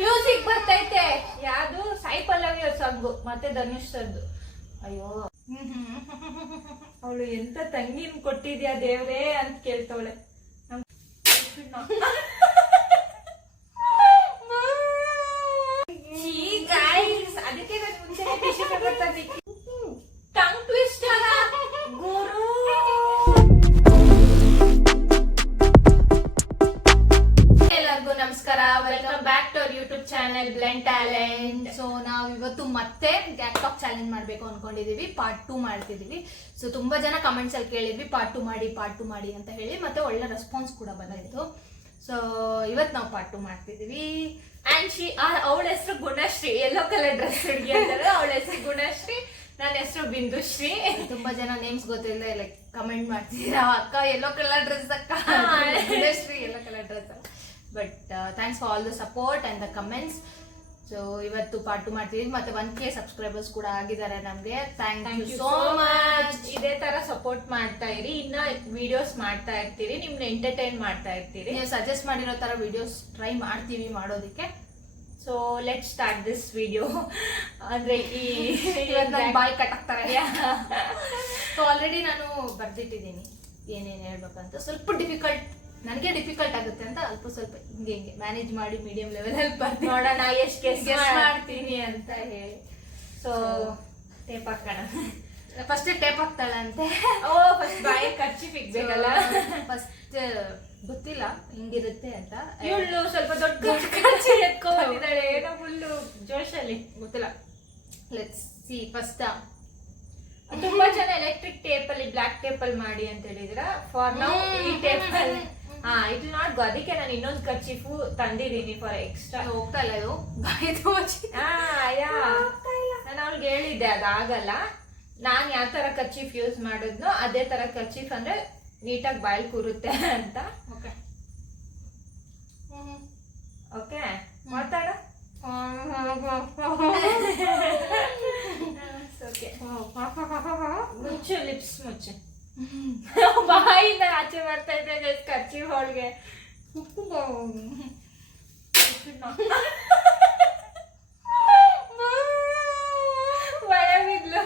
Music ಬರ್ತೈತೆ. ಯಾವ್ದು ಸಾಯಿ ಪಲ್ಲವಿ ಅವ್ರ ಸಾಂಗು ಮತ್ತೆ ಧನುಷ್ ಸರ್ದು. ಅಯ್ಯೋ ಅವಳು ಎಂತ ತಂಗಿನ ಕೊಟ್ಟಿದ್ಯಾ ದೇವ್ರೇ ಅಂತ ಕೇಳ್ತವಳೆ. ಅದಕ್ಕೆ ಮುಂಚೆ ಟಿಶ್ಯೂ ಪೇಪರ್ ತಂದಿಕ್ಕಿ. ಟಂಗ್ ಟ್ವಿಸ್ಟ್ ಗುರು. ಎಲ್ಲರಿಗೂ ನಮಸ್ಕಾರ, welcome back to our YouTube channel blend talent. So ನಾವು ಇವತ್ತು ಮತ್ತೆ ಗ್ಯಾಕ್ ಟಾಕ್ ಚಾಲೆಂಜ್ ಮಾಡ್ಬೇಕು ಅನ್ಕೊಂಡಿದೀವಿ. ಪಾರ್ಟ್ 2 ಮಾಡ್ತಿದೀವಿ. ಸೊ ತುಂಬಾ ಜನ ಕಮೆಂಟ್ಸ್ ಅಲ್ಲಿ ಕೇಳಿದ್ವಿ ಪಾರ್ಟ್ 2 ಮಾಡಿ ಅಂತ ಹೇಳಿ, ಮತ್ತೆ ಒಳ್ಳೆ ರೆಸ್ಪಾನ್ಸ್ ಕೂಡ ಬಂದಿತ್ತು. ಸೊ ಇವತ್ತು ನಾವು ಪಾರ್ಟ್ 2 ಮಾಡ್ತಿದೀವಿ. ಅಂಡ್ ಅವಳ ಹೆಸರು ಗುಣಶ್ರೀ, ಯೆಲ್ಲೋ ಕಲರ್ ಡ್ರೆಸ್ ಹುಡುಗಿ ಅಂತಾರೆ. ಅವಳ ಹೆಸರು ಗುಣಶ್ರೀ, ನನ್ನ ಹೆಸರು ಬಿಂದುಶ್ರೀ. ತುಂಬಾ ಜನ ನೇಮ್ಸ್ ಗೊತ್ತಿಲ್ಲ, ಲೈಕ್ ಕಮೆಂಟ್ ಮಾಡ್ತಿದ್ದೀರಾ ಅಕ್ಕ ಯೆಲ್ಲೋ ಕಲರ್ ಡ್ರೆಸ್ ಅಕ್ಕ, Gunashree yellow colour dress. But thanks for all the support and the comments. So ಇವತ್ತು ಪಾರ್ಟ್ 2 ಮಾಡ್ತಿದೀವಿ. ಮತ್ತೆ 1K ಸಬ್ಸ್ಕ್ರೈಬರ್ಸ್ ಕೂಡ ಆಗಿದ್ದಾರೆ ನಮ್ಗೆ. Thank you so much. ಇದೇ ತರ ಸಪೋರ್ಟ್ ಮಾಡ್ತಾ ಇರಿ, ಇನ್ನ ವಿಡಿಯೋಸ್ ಮಾಡ್ತಾ ಇರ್ತೀರಿ, ನಿಮ್ನ ಎಂಟರ್ಟೈನ್ ಮಾಡ್ತಾ ಇರ್ತೀರಿ. ನೀವು ಸಜೆಸ್ಟ್ ಮಾಡಿರೋ ತರ ವಿಡಿಯೋಸ್ ಟ್ರೈ ಮಾಡ್ತೀವಿ ಮಾಡೋದಕ್ಕೆ. So let start this video. ಅಂದ್ರೆ ಈ ಬಾಯ್ ಕಟ್ಟಾಕ್ತಾರೆ. ಸೊ ಆಲ್ರೆಡಿ ನಾನು ಬರ್ದಿಟ್ಟಿದ್ದೀನಿ ಏನೇನು ಹೇಳ್ಬೇಕಂತ. ಸ್ವಲ್ಪ ಡಿಫಿಕಲ್ಟ್, ನನಗೆ ಡಿಫಿಕಲ್ಟ್ ಆಗುತ್ತೆ ಅಂತ ಸ್ವಲ್ಪ ಹಿಂಗೆ ಮ್ಯಾನೇಜ್ ಮಾಡಿ ಮೀಡಿಯಂ ಲೆವೆಲ್ ಅಲ್ಲಿ ಬರ್ತೀನಿ, ನೋಡೋಣ ಎಷ್ಟು ಗೆಸ್ ಮಾಡ್ತೀನಿ ಅಂತ ಹೇಳಿ. ಸೊ ಟೇಪ್ ಹಾಕೋಣ. ಫಸ್ಟ್ ಟೇಪ್ ಹಾಕ್ತಾಳಂತೆ. ಓ ಫಸ್ಟ್ ಬಾಯಿ ಕಚ್ಚಿ ಸಿಗ್ಬೇಕಲ್ಲ. ಫಸ್ಟ್ ಗೊತ್ತಿಲ್ಲ ಹಿಂಗಿರುತ್ತೆ ಅಂತ. ಇವಳು ಸ್ವಲ್ಪ ದೊಡ್ಡ ಕಚ್ಚಿ ಎತ್ಕೊಂಡಿದ್ದಾಳೆ, ಏನೋ ಫುಲ್ಲು ಜೋಶಲ್ಲಿ, ಗೊತ್ತಿಲ್ಲ. Let's see. ಫಸ್ಟ್ ತುಂಬಾ ಜನ ಎಲೆಕ್ಟ್ರಿಕ್ ಟೇಪ್ ಅಲ್ಲಿ ಬ್ಲಾಕ್ ಟೇಪ್ ಅಲ್ಲಿ ಮಾಡಿ ಅಂತ ಹೇಳಿದ್ರ. ಫಾರ್ ನೌ ಈ ಟೇಪ್ ಅಲ್ಲಿ ಇಟ್ ನಾಟ್ ಗೋ. ಅದಕ್ಕೆ ನಾನು ಇನ್ನೊಂದು ಕರ್ಚೀಫು ತಂದಿದ್ದೀನಿ ಫಾರ್ ಎಕ್ಸ್ಟ್ರಾ. ಹೋಗ್ತಾ ಇಲ್ಲ ಇದು ನಾನು ಅವ್ಳಿಗೆ ಹೇಳಿದ್ದೆ ಅದಾಗಲ್ಲ, ನಾನ್ ಯಾವ ತರ ಕರ್ಚೀಫ್ ಯೂಸ್ ಮಾಡಿದ್ನೋ ಅದೇ ತರ ಕರ್ಚೀಫ್ ಅಂದ್ರೆ ನೀಟಾಗಿ ಬಾಯಲ್ಲಿ ಕೂರುತ್ತೆ ಅಂತ. ಓಕೆ ಓಕೆ ಮಾತಾಡ. ಮುಚ್ಚು, ಲಿಪ್ಸ್ ಮುಚ್ಚು. ಬಾಯಿಂದ ಆಚೆ ಬರ್ತಾ ಇದ್ದೆ ಕರ್ಚಿ ಹೋಳ್ಗೆ. ಭಯ ಬಿದ್ಲು.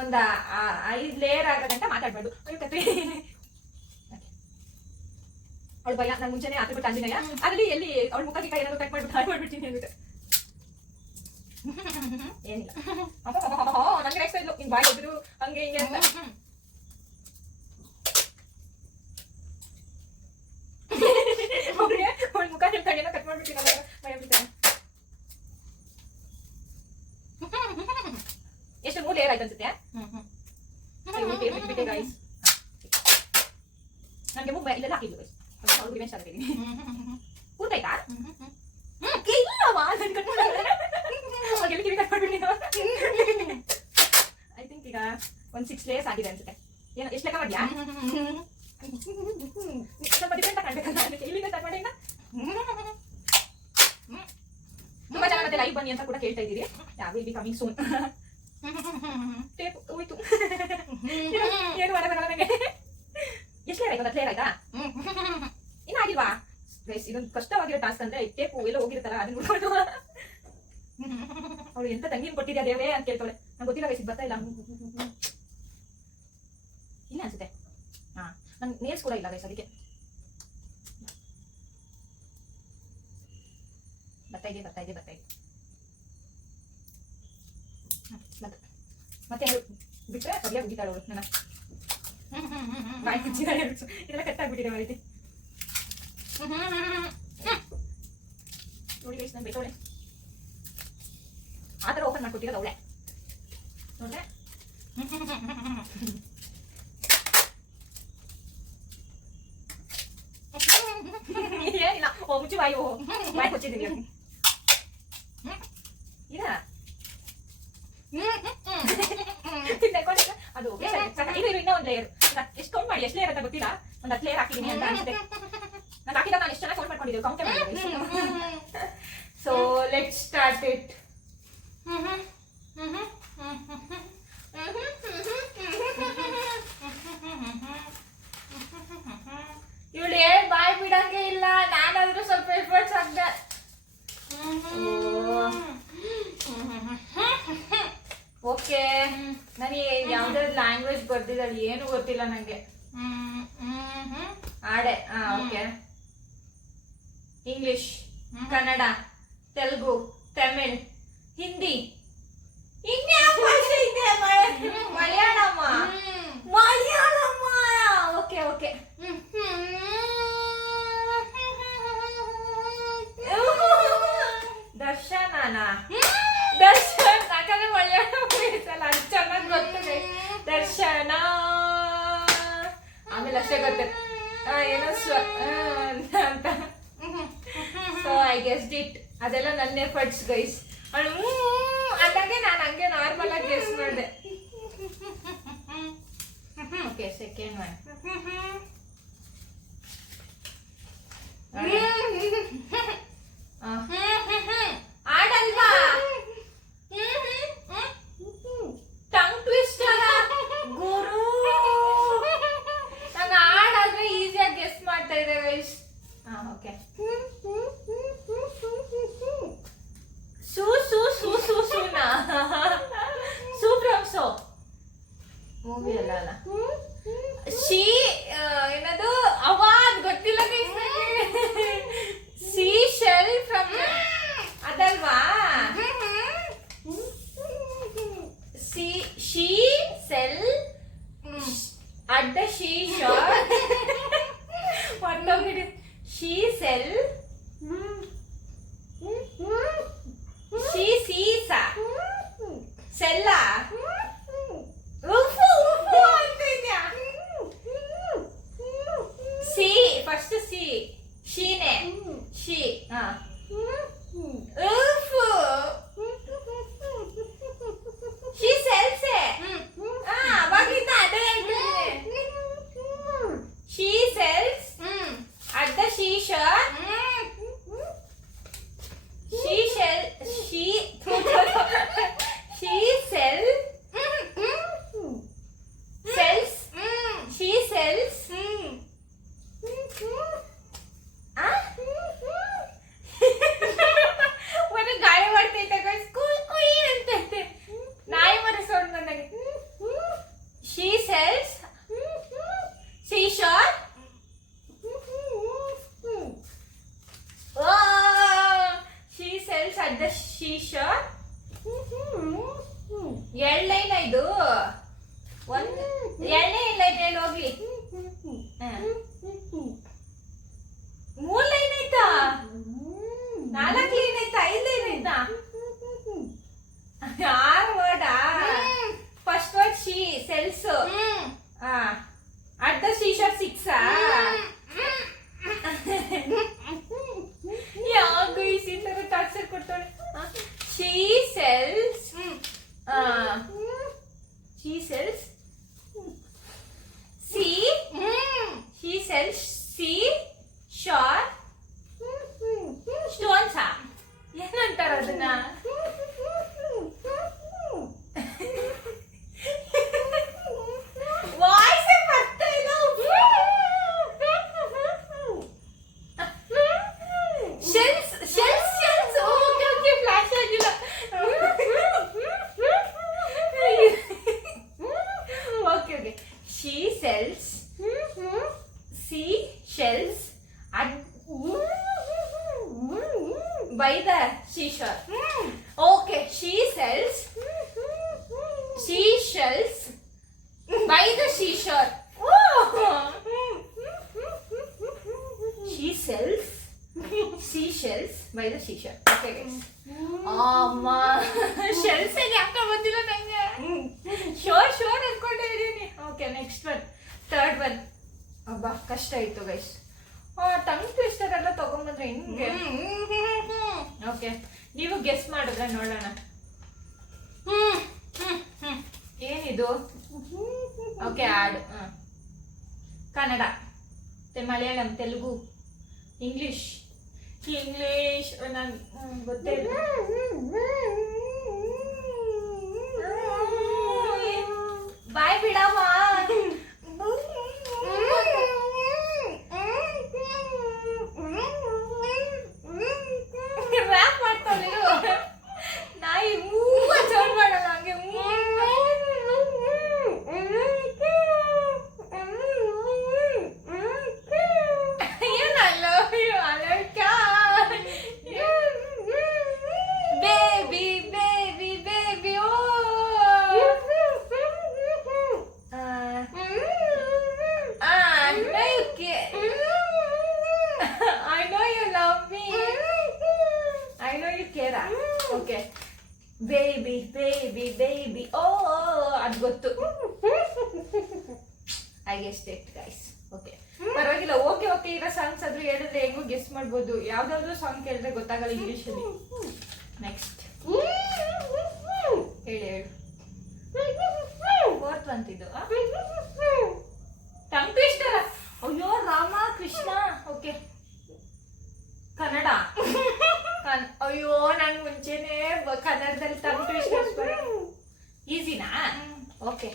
ಒಂದ 5 ಲೇಯರ್ ಆಗಂತ ಮಾತಾಡ್ಬಾರ್ದು. ಅವಳು ಭಯ. ನಾನು ಮುಂಚೆನೆ ಆತ ಬಿಟ್ಟು ಅಂಜಿನಯ್ಯ ಅಲ್ಲಿ ಎಲ್ಲಿ ಅವಳ ಮುಖಕ್ಕೆ ಕೈ ಏನಾದ್ರು ಕಟ್ ಮಾಡ್ಬಿಡ್ತೀನಿ ಅಂದ್ಬಿಟ್ಟು. ಏನಿಲ್ಲ, ನಂಗೆ ನೆಕ್ಸ್ಟ್ ಇದ್ಲು ಹಿಂಗ್ ಬಾಯ್ ಇದ್ರು ಹಂಗೆ ಹಿಂಗೆ ಅಂತ. ಅವಳ ಮುಖ ಕೈಯೆಲ್ಲ ಕಟ್ ಮಾಡ್ಬಿಡ್ತೀನಿ, ಭಯ ಬಿಡ್ತಾನೆ. ಎಷ್ಟು 3 ಲೇಯರ್ ಆಯ್ತು ಅನ್ಸುತ್ತೆ. ಬಿಟ್ಟೆ ಗೈಸ್, ನನಗೆ ಮುಖ ಇಲ್ಲೆಲ್ಲ ಹಾಕಿದ್ಲು ಗೈಸ್. ಅವ್ಳಿಗೆ ಮೆನ್ಷನ್ ಆಗಿದ್ದೀನಿ. ಕೂತಾಯ್ತಾ? ಇಲ್ಲವಾ, ನಾನು ಕಟ್ ಐ ಥಿಂಕ್ ಈಗ ಒಂದು 6 ಲೇಯರ್ಸ್ ಆಗಿದೆ ಅನ್ಸುತ್ತೆ. ಏನೋ ಎಷ್ಟು ಲೆಕ್ಕ ಮಾಡ್ಯಾ? ಸ್ವಲ್ಪ ಡಿಫ್ರೆಂಟ್ ಆಗಿ ಕಾಣ್ಬೇಕಲ್ಲ, ಅದಕ್ಕೆ ಇಲ್ಲಿಂದ ಸ್ಟಾರ್ಟ್ ಮಾಡಿ. ತುಂಬಾ ಜನ ಮತ್ತೆ ಲೈವ್ ಬನ್ನಿ ಅಂತ ಕೂಡ ಕೇಳ್ತಾ ಇದ್ದೀರಿ. Will be coming soon. Tape ಹೋಯ್ತು, ಏನು ಮಾಡೋದಲ್ಲ ನನಗೆ. ಎಷ್ಟು ಲೇಯರ್ ಆಯ್ತು? 10 ಲೇಯರ್ ಆಯ್ತಾ? ಇನ್ನ ಆಗಿಲ್ವಾ ಗೈಸ್? ಇದೊಂದು ಕಷ್ಟವಾಗಿರೋ ಟಾಸ್ಕ್. ಅಂದ್ರೆ ಟೇಪು ಎಲ್ಲ ಹೋಗಿರುತ್ತಲ್ಲ, ಅದನ್ನ ನೋಡ್ಕೊಂಡು ಅವಳು ಎಂತ ತಂಗಿನ ಕೊಟ್ಟಿದ್ಯಾ ದೇವ್ರೇ ಅಂತ ಕೇಳ್ತಾಳೆ. ನಂಗೆ ಗೊತ್ತಿಲ್ಲ ಗೈಸ್, ಬರ್ತಾ ಇಲ್ಲ. ಇಲ್ಲ ಅನ್ಸುತ್ತೆ. ನಂಗೆ ನೇಲ್ಸ್ ಕೂಡ ಇಲ್ಲ ಗೈಸ್, ಅದಕ್ಕೆ ಬರ್ತಾ ಇದೆ. ಮತ್ತೆ ಬಿಟ್ರೆ ಬಗೆಯ ಮುಗಿತಾಳು ಅವಳು. ನನ್ನ ಬಾಯಿ ಮುಚ್ಚಿದಾಳೆ, ಇದೆಲ್ಲ ಕಟ್ಟಾಗ್ಬಿಟ್ಟಿದೆ ಆ ರೀತಿ. ನೋಡಿ ಗೈಸ್, ನಾನು ಬೇಕವಳೆ ಆ ಥರ ಓಪನ್ ಮಾಡ್ಕೊಟ್ಟಿರೋದು ಅವಳೆ. ನೋಡ್ರೆ ಏನಿಲ್ಲ. ಓ ಮುಚ್ಚಿ ಬಾಯಿ, ಬಾಯಿ ಮುಚ್ಚಿದ್ದೀನಿ. ಇದ ಅದು ಇದು ಇನ್ನೂ ಒಂದು ಲೇಯರ್. ಎಷ್ಟು ಕೌಂಟ್ ಮಾಡಿ, ಎಷ್ಟು ಲೇಯರ್ ಅಂತ ಗೊತ್ತಿಲ್ಲ. ಒಂದು 10 ಲೇಯರ್ ಹಾಕಿದ್ದೀನಿ ಅಂತ ಅನ್ಸುತ್ತೆ. ನಾನು ಹಾಕಿದಾಗ ನಾನು ಎಷ್ಟು ಚೆನ್ನಾಗಿ ಕೌಂಟ್ ಮಾಡ್ಕೊಂಡಿದ್ದೇವೆ, ಕೌಂಟ್ ಮಾಡಿದ್ದೇವೆ. So let's start it. ನಾನು ಯಾವ್ದಾದ್ರು ಲ್ಯಾಂಗ್ವೇಜ್ ಬರ್ದಿದ್ದಾಳೆ ಏನು ಗೊತ್ತಿಲ್ಲ ನಂಗೆ. ಆಡೆ ಓಕೆ. ಇಂಗ್ಲಿಷ್, ಕನ್ನಡ, ತೆಲುಗು, ತಮಿಳ್, ಹಿಂದಿ, ಇನ್ಯಾವ ಭಾಷೆ ಇದೆ? ಮಲಯಾಳಮ್ಮ. ಮಲಯಾಳಮ್ಮ. Okay okay. ದರ್ಶನ. ದರ್ಶನ್ ಯಾಕಂದ್ರೆ ಮಲಯಾಳ ಅಲ್ಲ ಅದು ಚೆನ್ನಾಗಿ ಗೊತ್ತಿದೆ. ದರ್ಶನ. ಆಮೇಲೆ ಅಷ್ಟೇ ಗೊತ್ತೆ ಏನೋ ಅಂತ. So I guessed it. ಅದೆಲ್ಲ ನನ್ನ ಎಫರ್ಟ್ಸ್ ಗೈಸ್. ಅವಳು ಅಂದಾಗೆ ನಾನು ಹಂಗೆ ನಾರ್ಮಲ್ ಆಗಿ ಗೆಸ್ ಮಾಡಿದೆ. Okay second one. ಆಡಲ್ವಾ? ಟಂಗ್ ಟ್ವಿಸ್ಟರ್ ಗುರು. ನಂಗೆ ಆಡಾದ್ರೆ ಈಸಿಯಾಗಿ ಗೆಸ್ ಮಾಡ್ತಾ ಇದೆ ಗೈಸ್. ಓಕೆ. ಸೂ ಸೂ ಸೂ ಸೂ ಸೂನಾ. ಸೂ ಫ್ರಮ್ ಸೋ ಮೂವಿ ಅಲ್ಲ. ಶೀ ಏನದು ಅವಾದ್ ಗೊತ್ತಿಲ್ಲ ಗೈಸ್. ಸೀ ಶೆಲ್ ಫ್ರಮ್ ಅದಲ್ವಾ? She sell at the she shop. ಒಂದೊಂದು ಶೀ ಸೆಲ್ ಶೀ ಸೀಸ ಸೆಲ್ಲ ಅಂತ ಇದೆಯಾ? ಸಿ ಫಸ್ಟ್ ಸಿ ಶೀನೆ ಶೀ. ಶೀ ಸೆಲ್ಸ್ ಅವಾಗಿಂದ ಅದೇ ಹೇಳ್ತೀನಿ. She sells at the she shop. She sells ಒಂದು ಗಾಳಿ ಮಾಡ್ತೈತೆ ಕುಯ್ ಅಂತೈತೆ. ನಾಯಿ ಮರ ಸೌಂಡ್ ಬಂದಂಗೆ. She sells seashore. She sells at the seashore. ಎಳ್ಳೈನ ಇದು ಒಂದು ಎಣ್ಣೆ ಇಲ್ಲ ಹೇಳಿ ಹೋಗ್ಲಿ. 3 ಲೈನ್ ಆಯ್ತಾ? 4 ಲೈನ್ ಆಯ್ತಾ? 5 ಲೈನ್ ಆಯ್ತಾ? 6 ವರ್ಡಾ? First word she sells at the seashore 6. ಯಾವಾಗ ಈ ತರ ಟಾರ್ಚರ್ ಕೊಡ್ತಾಳೆ. She sells she sells she sells sea shore stones. ಏನಂತಾರ ಅದನ್ನ? ವಾಯ್ಸ್ ಬರ್ತಾ ಇಲ್ಲ. shells ಓಕೆ ಓಕೆ ಫ್ಲಾಶ್ ಆಗಿಲ್ಲ. Okay. She sells seashells at by the seashore. Okay, she sells seashells by the seashore. She sells seashells by the seashore. Okay guys. ಅಮ್ಮ shells ಯಾಕೆ ಗೊತ್ತಿಲ್ಲ ನಂಗೆ. Sure ಅನ್ಕೊಂಡೇ ಇದೀನಿ. Okay next one, third one. ಅಬ್ಬಾ ಕಷ್ಟ ಆಯ್ತು guys. Tongue twister ಎಲ್ಲ ತಗೊಂಡ್ಬಂದ್ರೆ ಹಿಂಗೆ. ಓಕೆ ನೀವು ಗೆಸ್ ಮಾಡಿದ್ರೆ ನೋಡೋಣ. ಏನಿದು? Okay odd. Kannada, Malayalam, Telugu, English. ನಂಗೆ ಗೊತ್ತಿಲ್ಲ. ಬಾಯ್ ಬಿಡಮ್ಮ. ರ್ಯಾಪ್ ಮಾಡ್ತಾಳೆ ನಾಯಿ. ಸೌಂಡ್ ಮಾಡಲ್ಲ ಹಂಗೆ. Okay baby baby baby oh ಅದು ಗೊತ್ತು. I guest it guys. Okay ಪರವಾಗಿಲ್ಲ. ಓಕೆ ಓಕೆ ಇರೋ ಸಾಂಗ್ಸ್ ಆದ್ರೂ ಹೇಳಿದ್ರೆ ಹೆಂಗೋ ಗೆಸ್ ಮಾಡ್ಬೋದು. ಯಾವ್ದಾದ್ರು ಸಾಂಗ್ ಕೇಳಿದ್ರೆ ಗೊತ್ತಾಗಲ್ಲ ಇಂಗ್ಲೀಷಲ್ಲಿ. ನೆಕ್ಸ್ಟ್ ಹೇಳಿ ಹೇಳು. ಫೋರ್ತ್ ಅಂತಿದ್ದು ಟಂಗ್ ಟ್ವಿಸ್ಟರ್. ಅಯ್ಯೋ ರಾಮ ಕೃಷ್ಣ. ಓಕೆ ಕನ್ನಡ. ಅಯ್ಯೋ ನಂಗೆ ಮುಂಚೆನೆ ಕನ್ನಡದಲ್ಲಿ ಟಂಗ್ ಟ್ವಿಸ್ಟರ್ಸ್ ಈಸಿನಾ? ಓಕೆ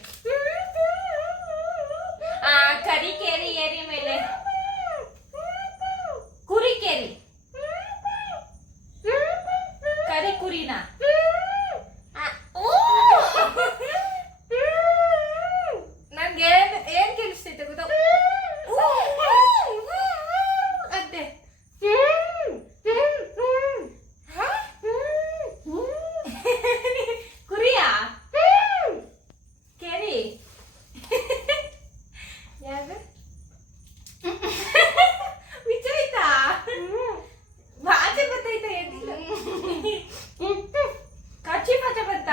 ಕರಿ ಕೇರಿ ಏರಿ ಮೇಲೆ ಕುರಿ ಕೇರಿ ಕರಿ ಕುರಿನ ನನ್ಗೆ ಏನ್ ಕೇಳಿಸ್ತೈತೆ ಗೊತ್ತಾ? ಅದೇ ಕುರಿಯಾ ಕೇರಿ ಯಾರು ವಿಚರಿತಾ ಭಾಷೆ ಬತ್ತೈತೆ ಏನಿಲ್ಲ ಕಚ್ಚಿ ಭಾಷೆ ಬತ್ತ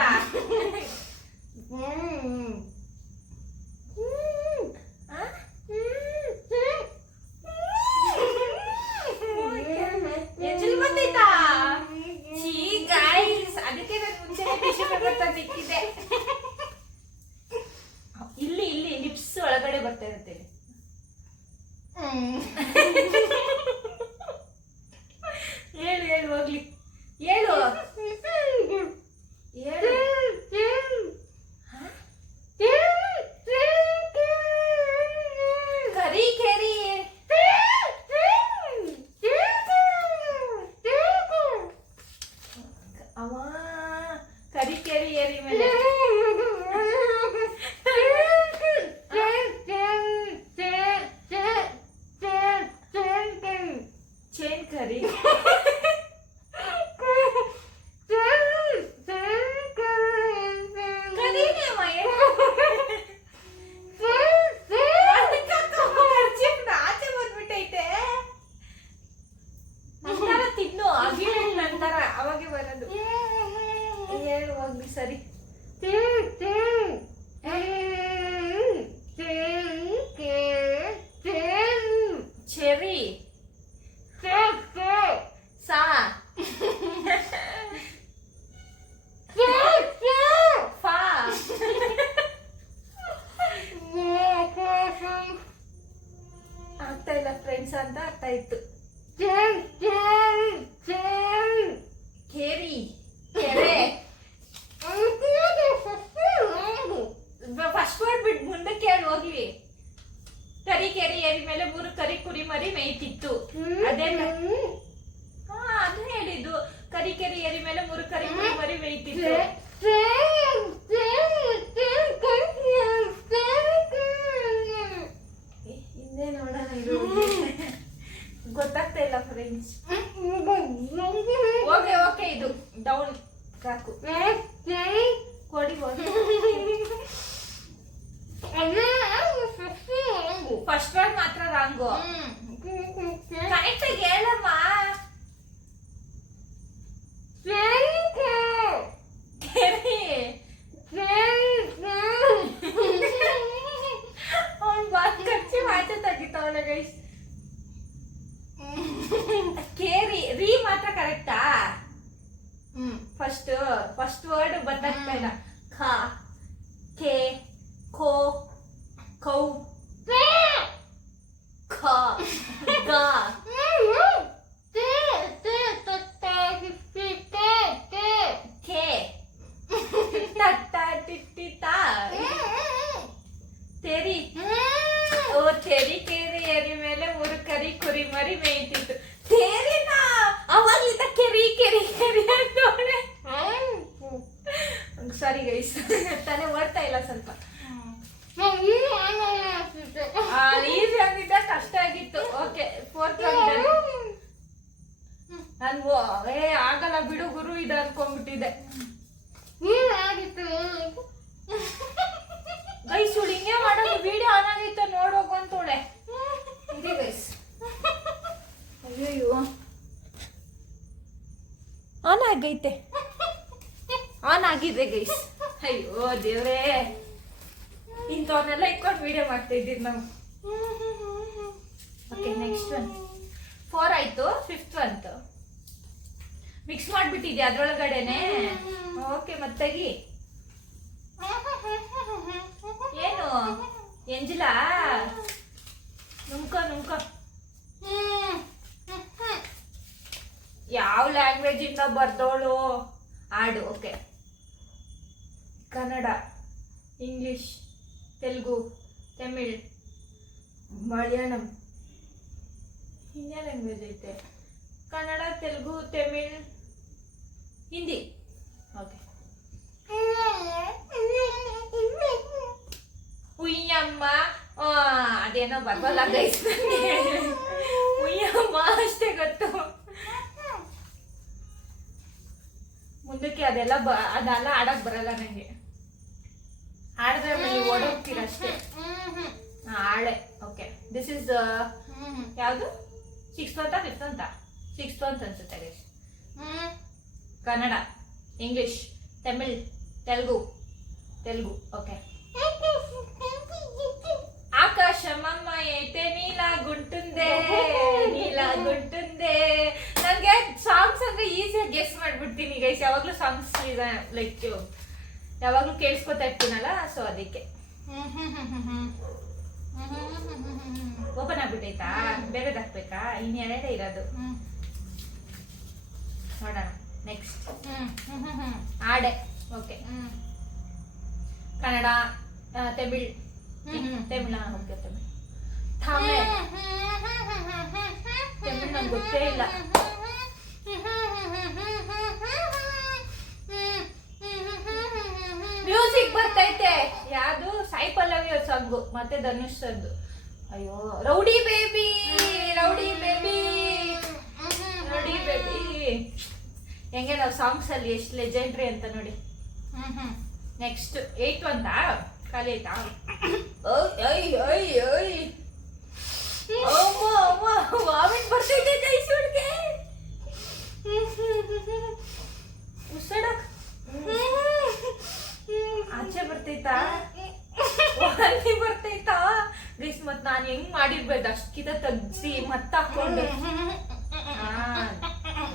ಎಚ್ಚಲ್ ಬತ್ತೈತಾ? ಛೀ ಗೈಸ್, ಅದಕ್ಕೆ ನಾನು ಮುಂಚೆ ಟಿಶ್ಯೂ ಪೇಪರ್ ತಂದಿಕ್ಕಿದ್ದೆ. ಇಲ್ಲಿ ಇಲ್ಲಿ ಲಿಪ್ಸ್ ಒಳಗಡೆ ಬರ್ತಾ ಇರುತ್ತೆ. ಹೇಳು ಹೇಳು ಹೋಗ್ಲಿ ಹೇಳು ಹೇಳು. ಕರಿ ಕೇರಿ ಅವ ಕರಿ ಕೇರಿ ಏರಿ ಮೇಲೆ ಚೇನ್ ಕರಿ ಆಚೆ ಬಂದ್ಬಿಟ್ಟೈತೆ. ನಂತರ ತಿನ್ನು ಅಗಿ ನಂತರ ಅವಾಗೆ ಬರೋದು. ಹೇಳು ಹೋಗ್ಲಿ ಸರಿ. ಚೆರಿ ಸಾ ಫಾ ಆಗ್ತಾ ಇಲ್ಲ ಫ್ರೆಂಡ್ಸ್ ಅಂತ ಆಗ್ತಾ ಇತ್ತು. ಕೇರಿ ಕೆರೆ ಫಸ್ಟ್ ವರ್ಡ್ ಬಿಟ್ಟು ಮುಂದಕ್ಕೆ ಹೇಳಿ ಹೋಗ್ಲಿ. ಕರಿ ಕೆರಿ ಏರಿ ಮೇಲೆ 3 ಕರಿ ಕುರಿ ಮರಿ ಮೇಯ್ತಿತ್ತು. ಅದೇ ಹಾ ಅದು ಹೇಳಿದ್ದು. ಕರಿ ಕೆರಿ ಏರಿ ಮೇಲೆ 3 ಕರಿ ಕುರಿ ಮರಿ ಮೇಯ್ತಿತ್ತು. ಹಿಂದೆ ನೋಡೋಣ ಇದು. ಗೊತ್ತಾಗ್ತಾ ಇಲ್ಲ ಫ್ರೆಂಡ್ಸ್. ಓಕೆ ಓಕೆ ಇದು ಡೌನ್ ಸಾಕು. ಕೊಡಿ ಫಸ್ಟ್ ವರ್ಡ್ ಮಾತ್ರ ರಾಂಗು. ಕರೆಕ್ಟ್ ಆಗಿ ಹೇಳಮ್ಮ. ಅವ್ನು ಬಾತ್ ಖರ್ಚಿ ಮಾಚೆ ತೆಗಿತಾವಲ್ಲ ಗೈಸ್. ಕೇರಿ ರೀ ಮಾತ್ರ ಕರೆಕ್ಟಾ? ಫಸ್ಟ್ ವರ್ಡ್ ಗೊತ್ತಾಗ್ತಾ ಇಲ್ಲ. ಖ ಕೆ ಖೋ ಕೌ ಖ ಗ ಕೆ ತಟ್ಟ ಟಿಟ್ಟಿ ತಾ ತೆರಿ. ಓ ತೆರಿ ಕೇರಿ ಎರಿ ಮೇಲೆ 3 ಕರಿ ಕುರಿ ಮರಿ ಮೇಯ್ತಿತ್ತು. ತೇರಿನ ಅವಾಗ್ಲಿಂದ ಕೆರಿ ಕೆರಿ ಕೆರಿ ಅಂತವಳೆ. ಸಾರಿ ಗೈಸ್, ತಾನೇ ಓಡ್ತಾ ಇಲ್ಲ ಸ್ವಲ್ಪ. ಈಸಿ ಆಗಿದ್ದ ಕಷ್ಟ ಆಗಿತ್ತು. ಓಕೆ ಫೋರ್ತ್ ನಾನು ಆಗಲ್ಲ ಬಿಡು ಗುರು ಇದು ಅನ್ಕೊಂಡ್ಬಿಟ್ಟಿದ್ದೆ. ಗೈಸ್ ಸುಳ್ಳು ಹಿಂಗೆ ಮಾಡೋದು. ವಿಡಿಯೋ ಆನ್ ಆಗೈತೆ ನೋಡೋಗು ಅಂತೋಳೆ. ಗೈಸ್ ಅಯ್ಯೋ ಆನ್ ಆಗೈತೆ. ಆನ್ ಆಗಿದೆ ಗೈಸ್. ಅಯ್ಯೋ ದೇವ್ರೇ, ಇಂಥವನ್ನೆಲ್ಲ ಇಟ್ಕೊಂಡು ವಿಡಿಯೋ ಮಾಡ್ತಾ ಇದ್ದೀವಿ ನಾವು. ಓಕೆ, ನೆಕ್ಸ್ಟ್ ಒನ್ 4 ಆಯ್ತು. 5th ಅಂತ ಮಿಕ್ಸ್ ಮಾಡ್ಬಿಟ್ಟಿದ್ಯಾ ಅದ್ರೊಳಗಡೆನೆ. ಓಕೆ, ಮತ್ತಾಗಿ ಏನು ಎಂಜಿಲ ನುಮ್ಕೋ ನುಮ್ಕೋ. ಯಾವ ಲ್ಯಾಂಗ್ವೇಜ್ ಇಂದ ಬರ್ದೋಳು ಆಡು? Okay, Kannada, English, Telugu, Tamil, Malayalam. ಇನ್ನೇ ಲ್ಯಾಂಗ್ವೇಜ್ ಐತೆ? ಕನ್ನಡ, ತೆಲುಗು, ತಮಿಳ್, ಹಿಂದಿ. ಓಕೆ, ಉಯ್ಯಮ್ಮ. ಅದೇನೋ ಬರ್ಬಲ್ಲ ಗೈಸ್, ಉಯ್ಯಮ್ಮ ಅಷ್ಟೇ ಗೊತ್ತು. ಮುಂದಕ್ಕೆ ಅದೆಲ್ಲ ಅದೆಲ್ಲ ಆಡಕ್ ಬರಲ್ಲ ನಂಗೆ. ಆಡಿದ್ರೆ ಮೇಲೆ ಓಡೋಗ್ತೀರ ಅಷ್ಟೇ. ಆಳೆ. ಓಕೆ, ದಿಸ್ ಇಸ್ ಯಾವುದು? 6th ಅಂತ 5th ಅಂತ? 6th ಅಂತ ಅನ್ಸುತ್ತೆ guys. Kannada, English, Tamil, Telugu. Okay, ఆకాశమమ్మ ఏటే నీలాగుంటుందే. ನನಗೆ ಸಾಂಗ್ಸ್ ಅಂದ್ರೆ ಈಸಿಯಾಗಿ ಗೆಸ್ ಮಾಡ್ಬಿಡ್ತೀನಿ ಗೈಸ್. ಯಾವಾಗ್ಲೂ ಸಾಂಗ್ಸ್ ಲೈಕ್ ಯಾವಾಗ್ಲೂ ಕೇಳಿಸ್ಕೊತಾ ಇರ್ತೀನಲ್ಲ, ಸೊ ಅದಕ್ಕೆ. ಓಪನ್ ಆಗ್ಬಿಟ್ಟೈತಾ? ಬೇರೆದ್ ಹಾಕ್ಬೇಕಾ? ಇನ್ ಎರಡೇ ಇರೋದು. ನೋಡೋಣ. ನೆಕ್ಸ್ಟ್ ಆಡೆ. ಓಕೆ, ಕನ್ನಡ, ತಮಿಳ್. ತಮಿಳ್ ಓಕೆ, ತಮಿಳ್ ನಂಗೆ ಗೊತ್ತೇ ಇಲ್ಲ. ಮ್ಯೂಸಿಕ್ ಬರ್ತೈತೆ. ಯಾವುದು? ಸಾಯಿ ಪಲ್ಲವಿ ಸಾಂಗು ಮತ್ತೆ ಧನುಷ್ ಸರ್ದು. ಅಯ್ಯೋ, ರೌಡಿ ಬೇಬಿ. ಹೆಂಗೆ ನಾವು ಸಾಂಗ್ಸ್ ಅಲ್ಲಿ ಎಷ್ಟು ಲೆಜೆಂಡ್ರಿ ಅಂತ ನೋಡಿ. ನೆಕ್ಸ್ಟ್ 8th ಅಂತ ಖಾಲಿ ಆಯ್ತಾ? ವಾಮಿಟ್ ಬರ್ತೈತೆ ಗೈಸ್ ಹುಡ್ಗೆ. ಉಸಡಕ್ ಆಚೆ ಬರ್ತೈತಾ? ವಾಂತಿ ಬರ್ತೈತಾ ಗೈಸ್? ಮತ್ ನಾನ್ ಹೆಂಗ್ ಮಾಡಿರ್ಬೇಕು? ಅಷ್ಟಿದ ತಗ್ಸಿ ಮತ್ತ ಹಾಕೊಂಡು.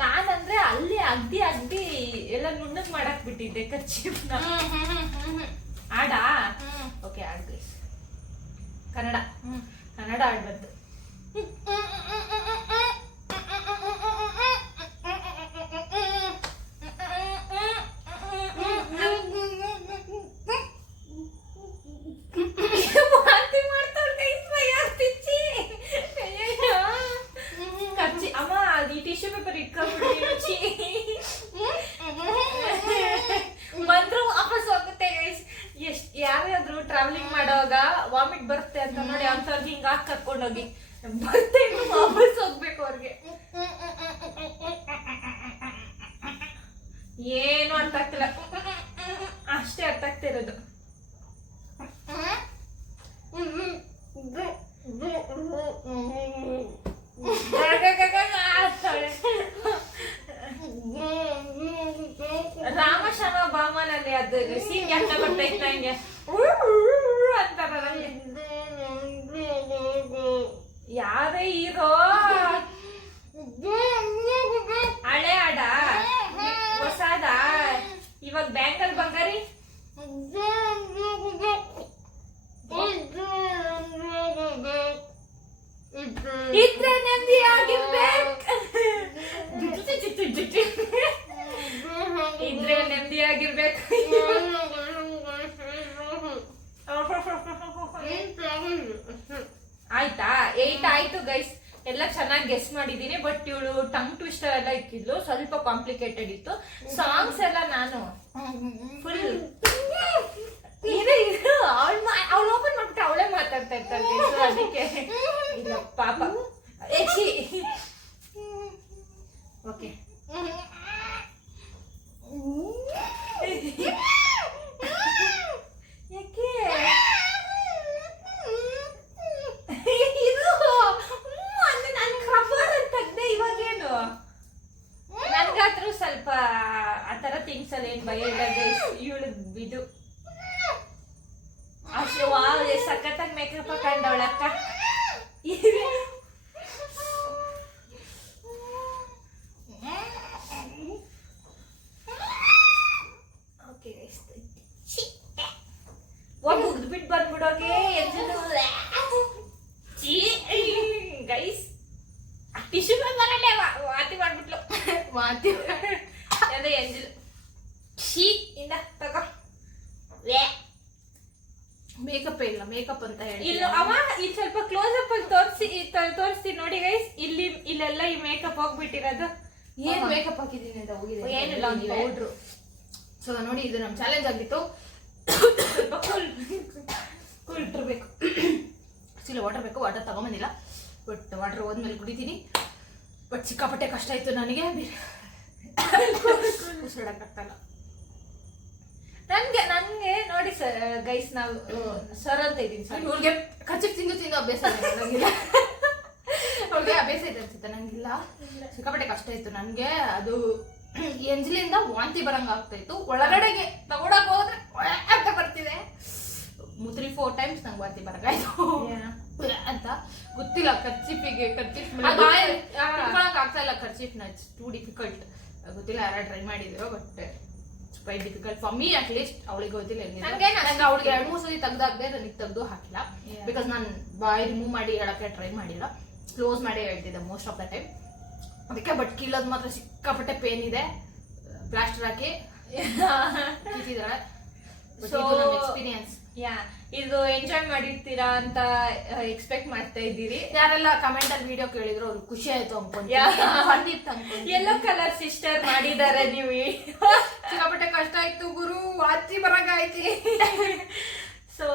ನಾನಂದ್ರೆ ಅಲ್ಲಿ ಅಗ್ದಿ ಎಲ್ಲ ನುಣ್ಣಗ್ ಮಾಡಕ್ ಬಿಟ್ಟಿದ್ದೆ ಕರ್ಚೀಫ್ನ. ಆಡಾ? ಓಕೆ, ಆಡ್ ಗೈಸ್. ಕನ್ನಡ ಆಡ್ಬಾರ್ದು. ವಾಂತಿ ಮಾಡ್ತಾಳೆ ಗೈಸ್, ಯಾರ್ತಿಚ್ಚಿ. ಕಚ್ಚಿ ಅಮ್ಮ, ಈ ಟಿಶ್ಯೂ ಪೇಪರ್ ಇಟ್ಕೊಂಡ್ಬಿಡಿ. ಬಂದ್ರು ವಾಪಸ್ ಹೋಗುತ್ತೆ ಗೈಸ್. ಯಾರಾದ್ರೂ ಟ್ರಾವೆಲಿಂಗ್ ಮಾಡುವಾಗ ವಾಮಿಟ್ ಬರುತ್ತೆ ಅಂತ ನೋಡಿ ಅಂತವ್ರಿಗೆ ಹಿಂಗ ಹಾಕಿ ಕರ್ಕೊಂಡೋಗಿ ಮತ್ತೆ ವಾಪಸ್ ಹೋಗ್ಬೇಕು ಅವ್ರಿಗೆ. ಏನು ಅರ್ಥ ಆಗ್ತಿಲ್ಲ, ಅಷ್ಟೇ ಅರ್ಥ ಆಗ್ತಾ ಇರೋದು. ರಾಮಶಾಮ ಬಾಮನಲ್ಲಿ ಅದು ಸೀನ್ ಯಾಕೆ ಬರ್ತೈತೆ ನಂಗೆ ಅಂತಾರ. ಯಾರೇ ಹೀರೋ? ಹಳೆ ಆಡ ಹೊಸಾದ? ಇವಾಗ ಬ್ಯಾಂಗಲ್ ಬಂಗಾರಿ. ಇದ್ರೆ ನೆಮ್ಮದಿ ಆಗಿರ್ಬೇಕು. ಇದ್ರೆ ನೆಮ್ಮದಿ ಆಗಿರ್ಬೇಕು. ಆಯ್ತಾ? 8 ಆಯ್ತು ಗೈಸ್. ಎಲ್ಲ ಚೆನ್ನಾಗಿ ಗೆಸ್ ಮಾಡಿದೀನಿ. ಬಟ್ ಇವಳು ಟಂಗ್ ಟ್ವಿಸ್ಟರ್ ಎಲ್ಲ ಇಕ್ಕಿದ್ಲು, ಸ್ವಲ್ಪ ಕಾಂಪ್ಲಿಕೇಟೆಡ್ ಇತ್ತು. ಸಾಂಗ್ಸ್ ಎಲ್ಲ ನಾನು ಫುಲ್ ಅವಳು ಓಪನ್ ಮಾಡ್ಬಿಟ್ಟು ಅವಳೇ ಮಾತಾಡ್ತಾ ಇರ್ತಾರೆ. ಅದಕ್ಕೆ ಇಲ್ಲ ಪಾಪ. ಓಕೆ, ಯಾಕೆ ಇವಾಗೇನು ನನ್ಗಾದ್ರೂ ಸ್ವಲ್ಪ ಆ ತರ ಥಿಂಗ್ಸ್ ಅಲ್ಲಿ ಏನ್ ಭಯ ಇಲ್ಲ ಗೈಸ್. ಇವಳು ಇದು ಅಷ್ಟು ವಾವ್ ಸಖತ್ತಾಗಿ ಮೇಕಪ್ ಹಾಕೊಂಡವಳಕ್ಕ. ಓಕೆ ಗೈಸ್, ಮುಗ್ದ್ಬಿಟ್ಟು ಬಂದ್ಬಿಡೋಕೆ ಗೈಸ್. ಟಿಶ್ಯೂ ಬರಲ್ಲೇ ವಾತಿ ಮಾಡ್ಬಿಟ್ಲು. ವಾತಿ ಅದೇ ಎಂಜಲ್ ಶೀ ಇಂದ ತಗೋ. ಮೇಕಪ್ ಇಲ್ಲ, ಮೇಕಪ್ ಅಂತ ಹೇಳಿ ಇಲ್ಲ ಅವ ಇಲ್ಲಿ ಸ್ವಲ್ಪ ಕ್ಲೋಸ್ ಅಪ್ ಅಲ್ಲಿ ತೋರಿಸ್ತೀನಿ ನೋಡಿ ಗೈಸ್. ಇಲ್ಲೆಲ್ಲ ಈ ಮೇಕಪ್ ಹೋಗ್ಬಿಟ್ಟಿರೋದು. ಏನ್ ಮೇಕಪ್ ಹಾಕಿದೀನಿ ಅಂತ ಹೋಗಿದೆ, ಏನಿಲ್ಲ ಒಂದು ಪೌಡ್ರು. ಸೊ ನೋಡಿ, ಇದು ನಮ್ ಚಾಲೆಂಜ್ ಆಗಿತ್ತು. ಕೂಲ್ ಇಟ್ಟಿರ್ಬೇಕು. ಸ್ಟಿಲ್ ವಾಟರ್ ಬೇಕು, ವಾಟರ್ ತಗೊಂಬಂದಿಲ್ಲ. ಬಟ್ ವಾಟರ್ ಹೋದ್ಮೇಲೆ ಕುಡಿತೀನಿ. ಬಟ್ ಸಿಕ್ಕಾಪಟ್ಟೆ ಕಷ್ಟ ಆಯ್ತು ನನಗೆ, ಉಸಿರಾಡಕ್ಕಾಗ್ತಲ್ಲ. ನನ್ಗೆ ನೋಡಿ ಸರ್ ಗೈಸ್, ನಾವು ಸರ್ ಅಂತ ಇದ್ದೀನಿ ಸರ್. ಇವ್ಳಿಗೆ ಖರ್ಚಿಗೆ ತಿಂದು ಅಭ್ಯಾಸ ಇದೆ ನಂಗಿಲ್ಲ. ಅವ್ಳಿಗೆ ಅಭ್ಯಾಸ ಇದೆ ಅನ್ಸುತ್ತೆ, ನಂಗಿಲ್ಲ. ಸಿಕ್ಕಾಪಟ್ಟೆ ಕಷ್ಟ ಇತ್ತು ನನಗೆ. ಅದು ಎಂಜಲಿಂದ ವಾಂತಿ ಬರಂಗ ಆಗ್ತಾ ಇತ್ತು. ಒಳಗಡೆಗೆ ತಗೊಳಕ್ ಹೋದ್ರೆ ಅಂತ ಬರ್ತಿದೆ. 3-4 ಟೈಮ್ಸ್ ನಂಗೆ ವಾಂತಿ ಬರಂಗಾಯ್ತು ಅಂತ. ಗೊತ್ತಿಲ್ಲ, ಖರ್ಚಿಫ್ ಆಗ್ತಾ ಇಲ್ಲ. ಖರ್ಚಿಫ್ನ ಇಟ್ಸ್ ಟೂ ಡಿಫಿಕಲ್ಟ್. ಗೊತ್ತಿಲ್ಲ ಯಾರು ಟ್ರೈ ಮಾಡಿದ್ರು, but quite difficult for me at least. ಅವಳಿಗೆ ಗೊತ್ತಿಲ್ಲ ನಂಗೆ. ಅವಳಿಗೆ 2-3 ಸತಿ ತೆಗ್ದಾಕ್ದೆ, ನನಗೆ ತೆಗ್ದು ಹಾಕಿಲ್ಲ. ಬಿಕಾಸ್ ನಾನು ಬಾಯಿ ರಿಮೂವ್ ಮಾಡಿ ಹೇಳಕ್ಕೆ ಟ್ರೈ ಮಾಡಿಲ್ಲ, ಕ್ಲೋಸ್ ಮಾಡಿ ಹೇಳ್ತಿದ್ದೆ ಮೋಸ್ಟ್ ಆಫ್ ದ ಟೈಮ್. ಅದಕ್ಕೆ ಬಟ್ ಕೀಳೋದು ಮಾತ್ರ ಸಿಕ್ಕಾಪಟ್ಟೆ ಪೇನ್ ಇದೆ. ಪ್ಲಾಸ್ಟರ್ ಹಾಕಿ ಇಟ್ಟಿದ್ದಾರೆ. ಎಕ್ಸ್ಪೀರಿಯನ್ಸ್. ಇದು ಎಂಜಾಯ್ ಮಾಡಿರ್ತೀರಾ ಅಂತ ಎಕ್ಸ್ಪೆಕ್ಟ್ ಮಾಡ್ತಾ ಇದ್ದೀರಿ. ಯಾರೆಲ್ಲ ಕಮೆಂಟ್ ಅಲ್ಲಿ ವಿಡಿಯೋ ಕೇಳಿದ್ರು ಅವ್ರಿಗೆ ಖುಷಿ ಆಯ್ತು ಅನ್ಕೊಂತೀನಿ. ಯೆಲ್ಲೋ ಕಲರ್ ಸಿಸ್ಟರ್ ಮಾಡಿದ್ದಾರೆ ನೀವು. ಸಿಕ್ಕಾಪಟ್ಟೆ ಕಷ್ಟ ಆಯ್ತು ಗುರು, ವಾತಿ ಬರಂಗಾಯ್ತಿ. So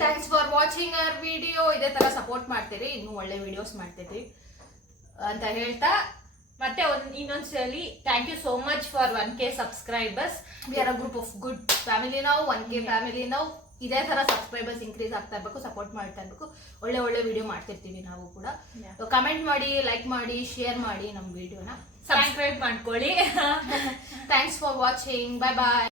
thanks for watching our video. ಇದೇ ತರ ಸಪೋರ್ಟ್ ಮಾಡ್ತೀರಿ, ಇನ್ನೂ ಒಳ್ಳೆ ವಿಡಿಯೋಸ್ ಮಾಡ್ತೀರಿ ಅಂತ ಹೇಳ್ತಾ, ಮತ್ತೆ ಇನ್ನೊಂದ್ಸಲಿ thank you so much for 1K subscribers. We are a group of good family ನಾವು. 1K ಫ್ಯಾಮಿಲಿ ನಾವು. ಇದೇ ತರ ಸಬ್ಸ್ಕ್ರೈಬರ್ಸ್ ಇನ್ಕ್ರೀಸ್ ಆಗ್ತಾ ಇರ್ಬೇಕು, ಸಪೋರ್ಟ್ ಮಾಡ್ತಾ ಇರ್ಬೇಕು. ಒಳ್ಳೆ ವಿಡಿಯೋ ಮಾಡ್ತಿರ್ತೀವಿ ನಾವು ಕೂಡ. ಕಮೆಂಟ್ ಮಾಡಿ, ಲೈಕ್ ಮಾಡಿ, ಶೇರ್ ಮಾಡಿ ನಮ್ಮ ವಿಡಿಯೋನ. ಸಬ್ಸ್ಕ್ರೈಬ್ ಮಾಡ್ಕೊಳ್ಳಿ. Thanks for watching. Bye bye.